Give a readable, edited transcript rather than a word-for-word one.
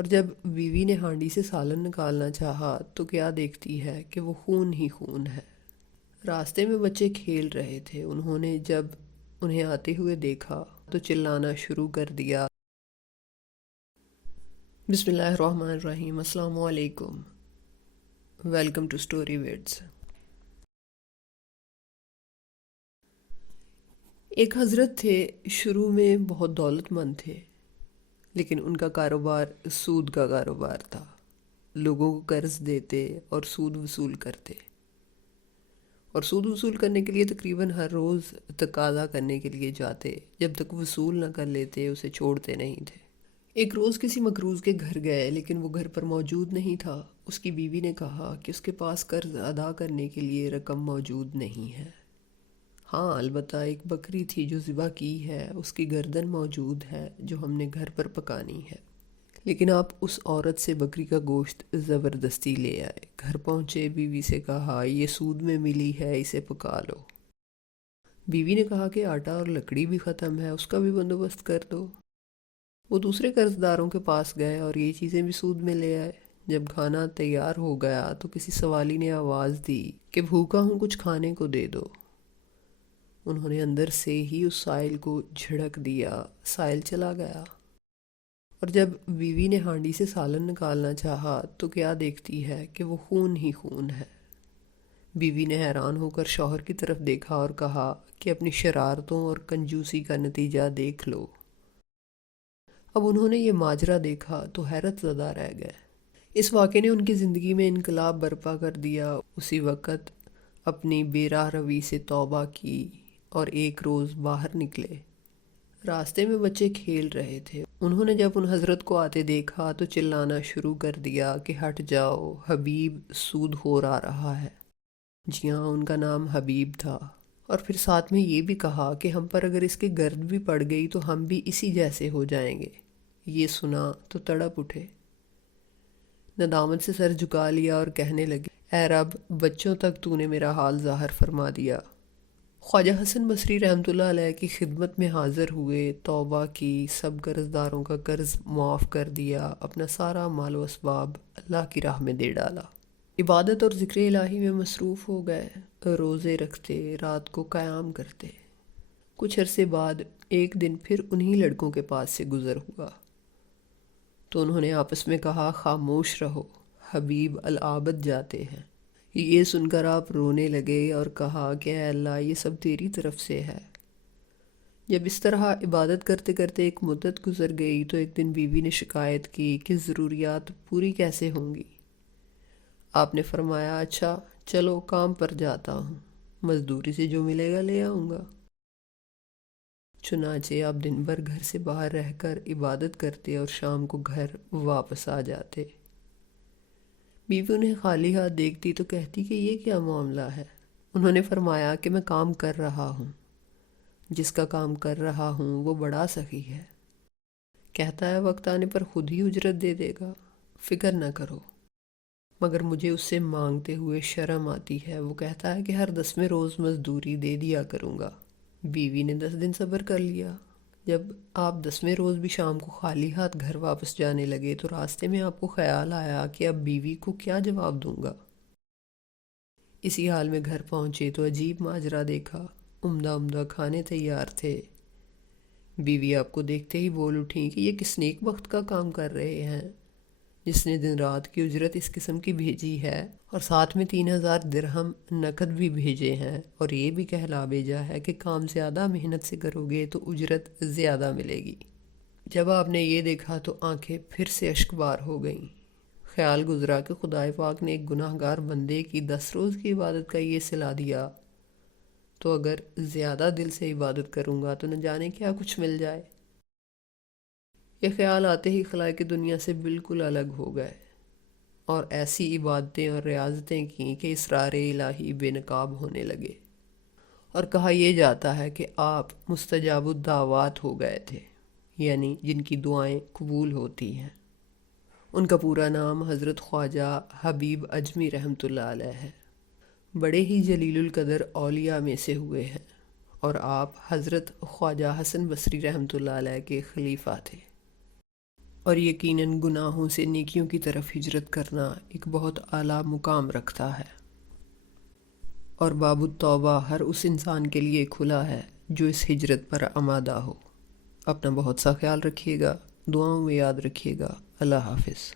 اور جب بیوی نے ہانڈی سے سالن نکالنا چاہا تو کیا دیکھتی ہے کہ وہ خون ہی خون ہے۔ راستے میں بچے کھیل رہے تھے، انہوں نے جب انہیں آتے ہوئے دیکھا تو چلانا شروع کر دیا۔ بسم اللہ الرحمن الرحیم، السلام علیکم، ویلکم ٹو سٹوری ویڈز۔ ایک حضرت تھے، شروع میں بہت دولت مند تھے، لیکن ان کا کاروبار سود کا کاروبار تھا۔ لوگوں کو قرض دیتے اور سود وصول کرتے، اور سود وصول کرنے کے لیے تقریباً ہر روز تقاضا کرنے کے لیے جاتے، جب تک وصول نہ کر لیتے اسے چھوڑتے نہیں تھے۔ ایک روز کسی مقروض کے گھر گئے، لیکن وہ گھر پر موجود نہیں تھا۔ اس کی بیوی نے کہا کہ اس کے پاس قرض ادا کرنے کے لیے رقم موجود نہیں ہے۔ ہاں، البتہ ایک بکری تھی جو ذبح کی ہے، اس کی گردن موجود ہے جو ہم نے گھر پر پکانی ہے، لیکن آپ اس عورت سے بکری کا گوشت زبردستی لے آئے۔ گھر پہنچے، بیوی سے کہا یہ سود میں ملی ہے، اسے پکا لو۔ بیوی نے کہا کہ آٹا اور لکڑی بھی ختم ہے، اس کا بھی بندوبست کر دو۔ وہ دوسرے قرض داروں کے پاس گئے اور یہ چیزیں بھی سود میں لے آئے۔ جب کھانا تیار ہو گیا تو کسی سوالی نے آواز دی کہ بھوکا ہوں، کچھ کھانے کو دے دو۔ انہوں نے اندر سے ہی اس سائل کو جھڑک دیا، سائل چلا گیا۔ اور جب بیوی نے ہانڈی سے سالن نکالنا چاہا تو کیا دیکھتی ہے کہ وہ خون ہی خون ہے۔ بیوی نے حیران ہو کر شوہر کی طرف دیکھا اور کہا کہ اپنی شرارتوں اور کنجوسی کا نتیجہ دیکھ لو۔ اب انہوں نے یہ ماجرا دیکھا تو حیرت زدہ رہ گئے۔ اس واقعے نے ان کی زندگی میں انقلاب برپا کر دیا۔ اسی وقت اپنی بے راہ روی سے توبہ کی اور ایک روز باہر نکلے۔ راستے میں بچے کھیل رہے تھے، انہوں نے جب ان حضرت کو آتے دیکھا تو چلانا شروع کر دیا کہ ہٹ جاؤ، حبیب سود خور آ رہا ہے۔ جی ہاں، ان کا نام حبیب تھا، اور پھر ساتھ میں یہ بھی کہا کہ ہم پر اگر اس کی گرد بھی پڑ گئی تو ہم بھی اسی جیسے ہو جائیں گے۔ یہ سنا تو تڑپ اٹھے، ندامت سے سر جھکا لیا اور کہنے لگے، اے رب، بچوں تک تو نے میرا حال ظاہر فرما دیا۔ خواجہ حسن بصری رحمۃ اللہ علیہ کی خدمت میں حاضر ہوئے، توبہ کی، سب قرض داروں کا قرض معاف کر دیا، اپنا سارا مال و اسباب اللہ کی راہ میں دے ڈالا۔ عبادت اور ذکر الہی میں مصروف ہو گئے، روزے رکھتے، رات کو قیام کرتے۔ کچھ عرصے بعد ایک دن پھر انہی لڑکوں کے پاس سے گزر ہوا تو انہوں نے آپس میں کہا، خاموش رہو، حبیب العابد جاتے ہیں۔ یہ سن کر آپ رونے لگے اور کہا کہ اے اللہ، یہ سب تیری طرف سے ہے۔ جب اس طرح عبادت کرتے کرتے ایک مدت گزر گئی تو ایک دن بیوی نے شکایت کی کہ ضروریات پوری کیسے ہوں گی؟ آپ نے فرمایا، اچھا چلو کام پر جاتا ہوں، مزدوری سے جو ملے گا لے آؤں گا۔ چنانچہ آپ دن بھر گھر سے باہر رہ کر عبادت کرتے اور شام کو گھر واپس آ جاتے۔ بیوی انہیں خالی ہاتھ دیکھتی تو کہتی کہ یہ کیا معاملہ ہے؟ انہوں نے فرمایا کہ میں کام کر رہا ہوں، جس کا کام کر رہا ہوں وہ بڑا سخی ہے، کہتا ہے وقت آنے پر خود ہی اجرت دے دے گا، فکر نہ کرو، مگر مجھے اس سے مانگتے ہوئے شرم آتی ہے۔ وہ کہتا ہے کہ ہر 10ویں روز مزدوری دے دیا کروں گا۔ بیوی نے 10 دن صبر کر لیا۔ جب آپ 10ویں روز بھی شام کو خالی ہاتھ گھر واپس جانے لگے تو راستے میں آپ کو خیال آیا کہ اب بیوی کو کیا جواب دوں گا۔ اسی حال میں گھر پہنچے تو عجیب ماجرا دیکھا، عمدہ عمدہ کھانے تیار تھے۔ بیوی آپ کو دیکھتے ہی بول اٹھیں کہ یہ کس نیک وقت کا کام کر رہے ہیں، جس نے دن رات کی اجرت اس قسم کی بھیجی ہے، اور ساتھ میں 3000 درہم نقد بھی بھیجے ہیں، اور یہ بھی کہلا بھیجا ہے کہ کام زیادہ محنت سے کرو گے تو اجرت زیادہ ملے گی۔ جب آپ نے یہ دیکھا تو آنکھیں پھر سے اشکبار ہو گئیں۔ خیال گزرا کہ خدائے پاک نے ایک گناہ گار بندے کی 10 روز کی عبادت کا یہ صلہ دیا، تو اگر زیادہ دل سے عبادت کروں گا تو نہ جانے کیا کچھ مل جائے۔ یہ خیال آتے ہی خلائق دنیا سے بالکل الگ ہو گئے اور ایسی عبادتیں اور ریاضتیں کیں کہ اسرار الہی بے نقاب ہونے لگے، اور کہا یہ جاتا ہے کہ آپ مستجاب الدعوات ہو گئے تھے، یعنی جن کی دعائیں قبول ہوتی ہیں۔ ان کا پورا نام حضرت خواجہ حبیب اجمی رحمۃ اللہ علیہ ہے، بڑے ہی جلیل القدر اولیاء میں سے ہوئے ہیں، اور آپ حضرت خواجہ حسن بصری رحمۃ اللہ علیہ کے خلیفہ تھے۔ اور یقیناً گناہوں سے نیکیوں کی طرف ہجرت کرنا ایک بہت اعلیٰ مقام رکھتا ہے، اور باب التوبہ ہر اس انسان کے لیے کھلا ہے جو اس ہجرت پر آمادہ ہو۔ اپنا بہت سا خیال رکھیے گا، دعاؤں میں یاد رکھیے گا۔ اللہ حافظ۔